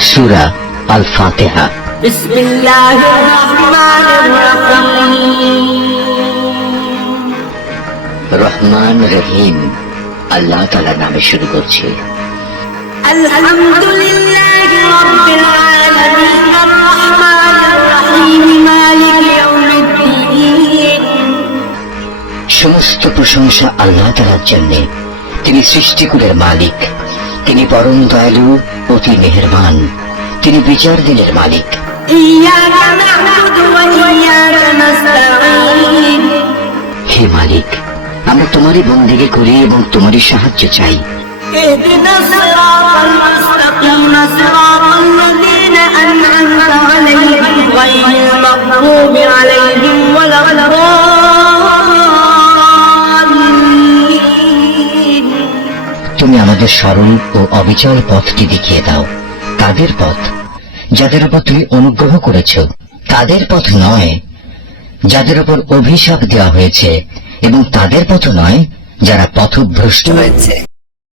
সুরা আল ফাতেহা রহমান রহিম আল্লাহ তালা নামে শুরু করছে। সমস্ত প্রশংসা আল্লাহ তালার জন্যে, তিনি সৃষ্টিকুলের মালিক। তিনি পরম দয়ালু অতি মেহেরবান তিনি বিচার দিনের মালিক إياك نعبد وإياك نستعين হে মালিক আমরা তোমারই বন্দিকে করি এবং তোমারই সাহায্য চাই اهدنا الصراط المستقيم صراط الذين أنعمت তুমি আমাদের সরল ও অবিচল পথটি দেখিয়ে দাও। তাদের পথ, যাদের উপর তুমি অনুগ্রহ করেছ, তাদের পথ নয়, যাদের উপর অভিশাপ দেওয়া হয়েছে, এবং তাদের পথ নয়, যারা পথভ্রষ্ট হয়েছে।